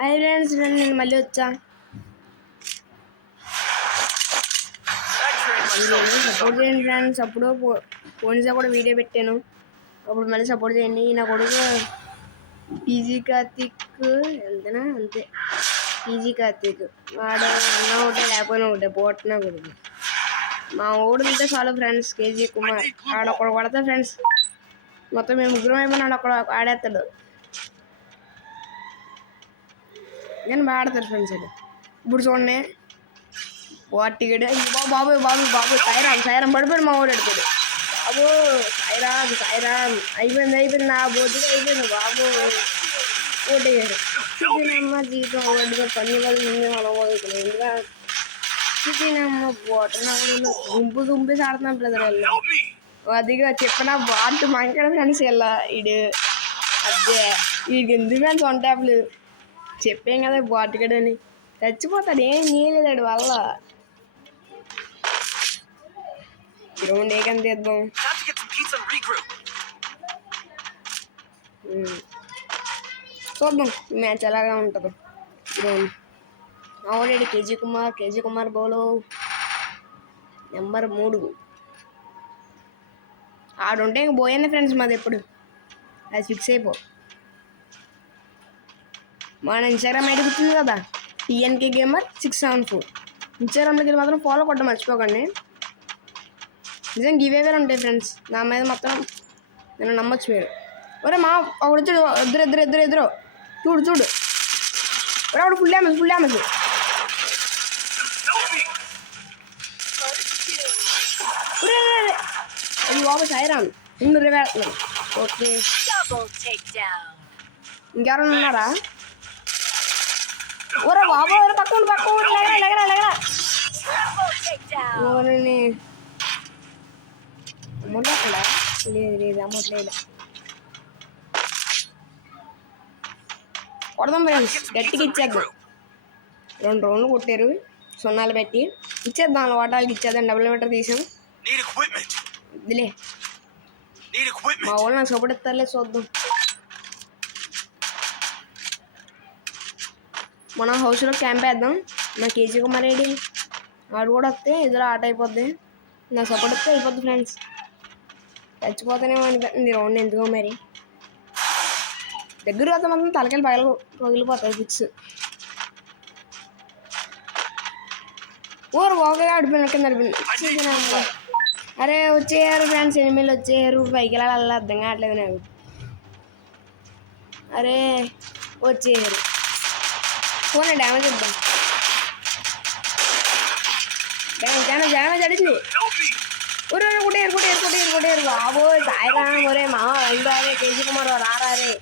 Hi friends, నేను మళ్ళీ వచ్చా. సపోర్ట్ చేయండి ఫ్రెండ్స్. అప్పుడు ఫోన్స్లో కూడా వీడియో పెట్టాను, అప్పుడు మళ్ళీ సపోర్ట్ చేయండి. నా కొడుకు పీజీ కార్తిక్ ఎంతనా అంతే, పీజీ కార్తిక్ వాడు అన్న ఒకటే లేకపోయినా ఒకటే పోట్నా కొడుకు. మా ఊడు ఉంటే చాలు ఫ్రెండ్స్. కేజీ కుమార్ ఆడొక్కడు కొడతా ఫ్రెండ్స్. మొత్తం మేము ముగ్గురం అయిపోయినా ఆడొక్కడు ఆడేస్తాడు. నేను బాగా ఆడతాడు ఫ్రెండ్స్. అది ఇప్పుడు చూడండి, వాటిగడ బాబు బాబు బాబు సాయిరామ్ పడిపోయాడు. మా ఊడు అడిపోయాడు. అబ్బో సాయిరామ్ అయిపోయింది నా బోతుగా అయిపోయింది బాబు. ఓటేయాడు చికెనమ్మ జీతం ఒకటిగా పని వాళ్ళు మనం ఎందుగా చికెనమ్మ బోటన దుంపేసి ఆడుతున్నాం బ్రదర్ వాళ్ళు. అదిగా చెప్పిన బాట్ మంకడ ఫ్రెండ్స్ వెళ్ళా ఇడు అదే వీడికి ఎందుకు ఫ్రెండ్స్ వన్ ట్యాప్లు చెప్పాం కదా బాటుగడని. చచ్చిపోతాడు, ఏం చేయలేదాడు వల్ల. గ్రౌండ్ ఏకంత తీద్దాం. చూద్దాం మ్యాచ్ ఎలాగా ఉంటుందో. Ground already KG Kumar bowl number 3 ఆడుంటే ఇంక పోయింది ఫ్రెండ్స్. మాది ఎప్పుడు అది ఫిక్స్ అయిపో. మన ఇన్స్టాగ్రామ్ ఐడి గుర్తుంది కదా, TNK Gamer 674. ఇన్స్టాగ్రామ్లోకి వెళ్ళి మాత్రం ఫాలో కొట్టడం మర్చిపోకండి. నిజంగా గివేవేలు ఉంటాయి ఫ్రెండ్స్ నా మీద మాత్రం, నేను నమ్మొచ్చు మీరు. ఒరే మా ఒకడు చూడు, ఎదురు చూడు ఒరే వాడు ఫుల్ డ్యామేజ్. అది బాబు సాయిరామ్ ముందు రేవేస్తున్నాను. ఓకే ఇంకెవరన్నా ఉన్నారా? ఒరే బాబు పక్క లెగరా ఓరని అమౌంట్ అక్కడ లేదు అమౌంట్ లేదు. కొడదాం ఫ్రెండ్స్, గట్టిగా ఇచ్చేద్దాం. 2 రౌండ్లు కొట్టారు సున్నాలు పెట్టి. ఇచ్చేద్దాం వాటాలకి ఇచ్చేద్దాం. డబుల్ మీటర్ తీసాం ఇదిలే. మా వాళ్ళు నాకు సపోర్ట్ ఇస్తారులే, చూద్దాం. మనం హౌస్లో క్యాంప్ వేద్దాం. నా కేజీ కుమార్ ఐడి వాడు కూడా వస్తే ఇద్దరు ఆట అయిపోద్ది. నాకు సపోర్ట్ వస్తే అయిపోద్ది ఫ్రెండ్స్. చచ్చిపోతానేమో అనిపిస్తుంది రౌండ్ ఎందుకో మరి. దగ్గర వస్తే మాత్రం తలకాయలు పగిలిపోతాయి ఫిక్స్. ఊరు బాగా ఆడిపోయిన అరే వచ్చేయారు ఫ్రెండ్స్, ఎనిమిలు వచ్చేయారు. పైకి వెళ్ళాలి అర్థం కావట్లేదు నాకు. అరే వచ్చేయారు, ఫోన్ డ్యామేజ్ ఇద్దాం. డ్యామేజ్ అడిచింది. ఊరే కొట్టేరు బాబో సాయిరామ్. ఒరే మా ఇంకా అదే కేజీ కుమార్ రారే.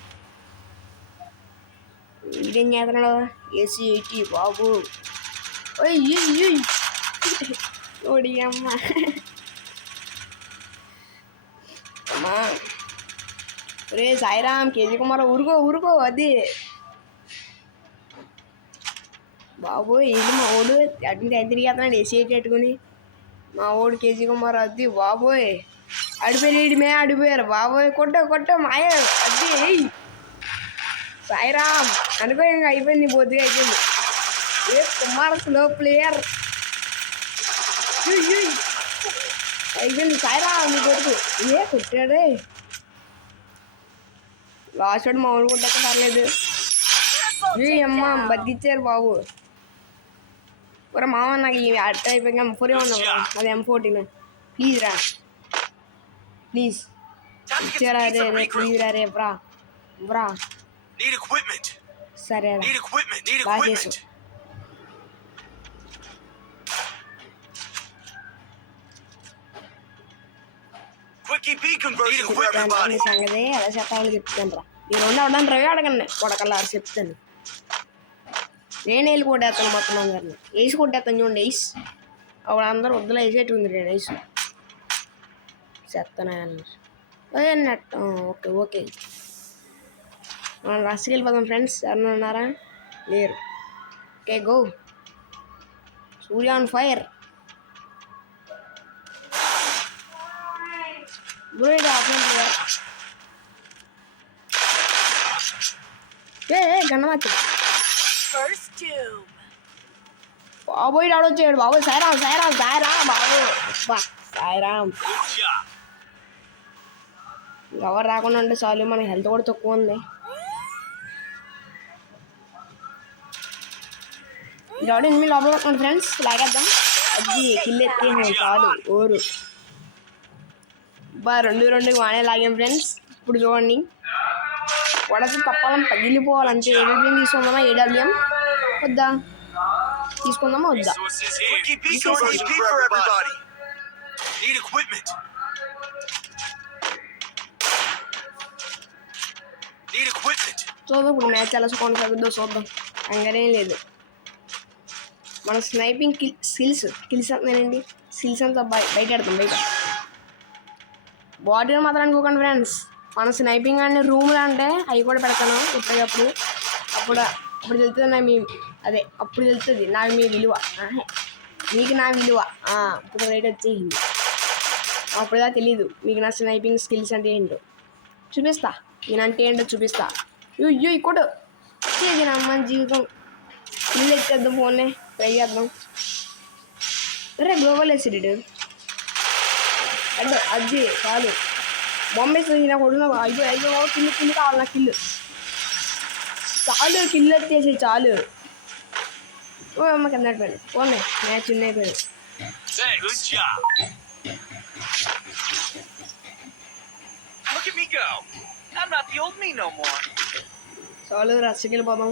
ఇదేం చేస్తున్నాడు? AC 80 బాబు. ఓడి అమ్మ రే సాయిరామ్, కేజీ కుమార్ ఊరుకో అది బాబు. ఇది మా ఓడు అటు తిరిగేస్తున్నాడు AC 80 పెట్టుకుని. మా ఓడు కేజీ కుమార్ అది బాబోయ్. అడిపోయారు బాబోయ్. కొట్ట మాయ అది సాయిరామ్ అనుకో. ఇంకా అయిపోయింది, బొద్దుగా అయిపోయింది. ఏ కుమార్ స్లో ప్లేయర్ అయిపోయింది. సాయిరామ్ నీ కొడుకు కొట్టాడే. లాస్ట్ వాడు మా ఊరు కొట్టాక పర్లేదు. అమ్మ బతికిచ్చారు బాబు. ఒరే మామ నాకు ఈ అట్ట అయిపోయి M4 ఉన్నా, అది M14. ప్లీజ్ రా ప్లీజ్ ఇచ్చారా రే ప్లీజ్ రా రే బ్రా. సరే బాగా చేసు. సంగతి ఎలా చెప్పాలో చెప్తాను రా. ఈ 2 అవడానికి రవి అడగండి కొడకల్లా చెప్తాను. నేను వెళ్ళి కొట్టేస్తాను మొత్తం అందరిని. వేసి కొట్టేస్తాను చూడండి. అప్పుడు అందరూ వద్దులో వేసేట్టు ఉంది. నేను వేసి చెప్తాను నెట్. ఓకే మనం రస్కి వెళ్ళిపోదాం ఫ్రెండ్స్. ఎవరన్నా ఉన్నారా? లేరు. Okay go. Surya on fire. గన్నమాచి First two. బాబోయ్ ఆడొచ్చాడు బాబోయ్ సాయిరామ్ బాబు అబ్బా సాయిరామ్ Good job. ఎవరు రాకుండా ఉంటే చాలు మన హెల్త్ కూడా తక్కువ ఉంది ఇలాడు ఎనిమిది లోపల పట్టుకోండి ఫ్రెండ్స్ లాగేద్దాం అది కిల్ ఎత్తేసాం చాలు ఊరు బా రెండు బాగానే లాగాం ఫ్రెండ్స్ ఇప్పుడు చూడండి వడసి తప్పాలం పగిలిపోవాలంటే ఏడబ్ల్యూఎం తీసుకుందామా ఏడబ్ల్యూఎం వద్దా తీసుకుందామా వద్దా Resources here. Quickie peek Resources for everybody. Need equipment. Need equipment. చూద్దాం ఇప్పుడు మ్యాచ్ ఎలా కొనసాగుద్దో చూద్దాం అంగనేం లేదు మన స్నైపింగ్ స్కిల్స్ అంతేనండి స్కిల్స్ అంతా బయట ఆడతాం బయట బాడీలో మాత్రం అనుకోకండి ఫ్రెండ్స్ మన స్నైపింగ్ అనే రూమ్లో అంటే అవి కూడా పెడతాను ఎప్పటికప్పుడు అప్పుడు తెలుస్తుంది అప్పుడు తెలుస్తుంది నాకు మీ విలువ మీకు నా విలువ ఇప్పుడు రైట్ వచ్చేసింది అప్పుడుదా తెలీదు మీకు నా స్నైపింగ్ స్కిల్స్ అంటే ఏంటో చూపిస్తా నేనంటే ఏంటో చూపిస్తా అయ్యో ఇక్కడ ఇది నా అమ్మ జీవితం ఇల్లు ఎత్తేద్దాం ఫోన్నే ట్రై చేద్దాం అరే గ్లోబల్ ఎసిడ్ అది చాలు బొమ్మ నాకు కొడుకు ఐదో కిల్లు కావాలి నాకు చాలు కిల్లు ఎత్తేసి చాలు ఓ అమ్మకి అన్నట్టు ఫోన్నే match ఉన్నైపోయింది Good job. Look at me go. I'm not the old me no more. చాలు రచ్చకి వెళ్ళిపోదాం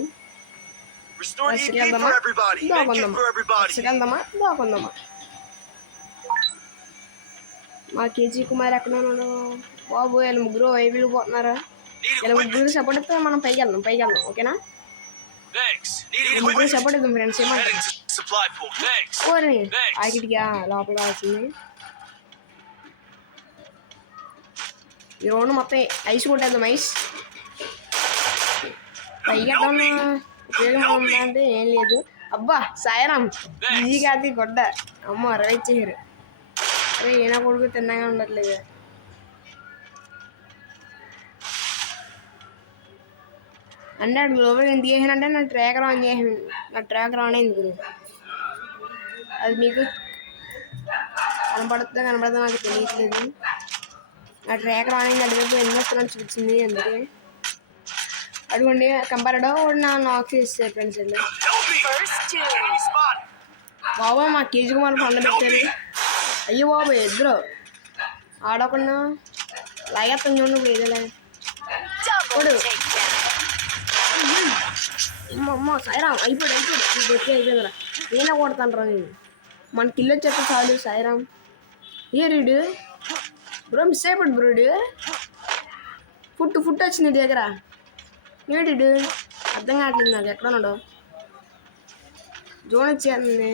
Restore Let's EP get them for up. everybody. Medkit for everybody. రచ్చకెళ్దామా దాకుందామా మా కేజీ కుమార్ ఎక్కడ ఉన్నాడు బాబు వీళ్ళు ముగ్గురు వైపులు పోతున్నారా Need వీళ్ళ ముగ్గురు equipment. సపోర్ట్ ఇస్తే మనం పైకి వెళ్దాం ఓకేనా Thanks. Need ముగ్గురు equipment. సపోర్ట్ ఇద్దాం ఫ్రెండ్స్ ఏమంటారు Heading to supply pool. Thanks. ఓరే Thanks. ఆకిటిగా లోపల రావాల్సింది ఈ రౌండ్ మొత్తం ఐస్ కొట్టేద్దాం ఐస్ పైకి ఎట్లా ఉపయోగం ఉందా అంటే ఏం లేదు అబ్బా సాయరామ్ ఇది కాదు గొడ్డ అమ్మ అరవైచ్చేసారు అరే ఏనా కొడుకు తిన్నగా ఉండట్లేదు అంటే అటు గ్లోబల్ ఎందుకు చేసానంటే నా ట్రాకర్ ఆన్ చేసాను నా ట్రాకర్ ఆన్ అయింది అది మీకు కనపడుతుందో నాకు తెలియట్లేదు నా ట్రాకర్ ఆన్ అయింది అటువైపు ఎన్ని వస్తున్నాను చూపించింది అందుకే అడుగుండి కంపారడో నా నాక్ చేస్తారు ఫ్రెండ్స్ అండి Help me. First two. Enemy spot. బాబా మా కేజీ కుమార్ పండ పెట్టారు అయ్యో బాబు ఇద్దరు ఆడకుండా లాగేస్తాను చూడండి ఇప్పుడు ఏదో Double What? takedown. అమ్మ సాయిరామ్ అయిపోయాడు గట్టి అయిపోయిందిరా నేనే కొడతాను రా నేను మన కిల్ వచ్చేస్తే చాలు సాయిరామ్ ఏ రీడు బ్రో మిస్ అయిపోయాడు బ్రోడు ఫుట్ వచ్చింది నీ దగ్గర ఏడు అర్థం కావట్లేదు నాకు ఎక్కడ ఉన్నాడు జోన్ వచ్చేస్తుంది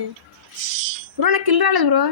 బ్రో నాకు కిల్ రాలేదు బ్రో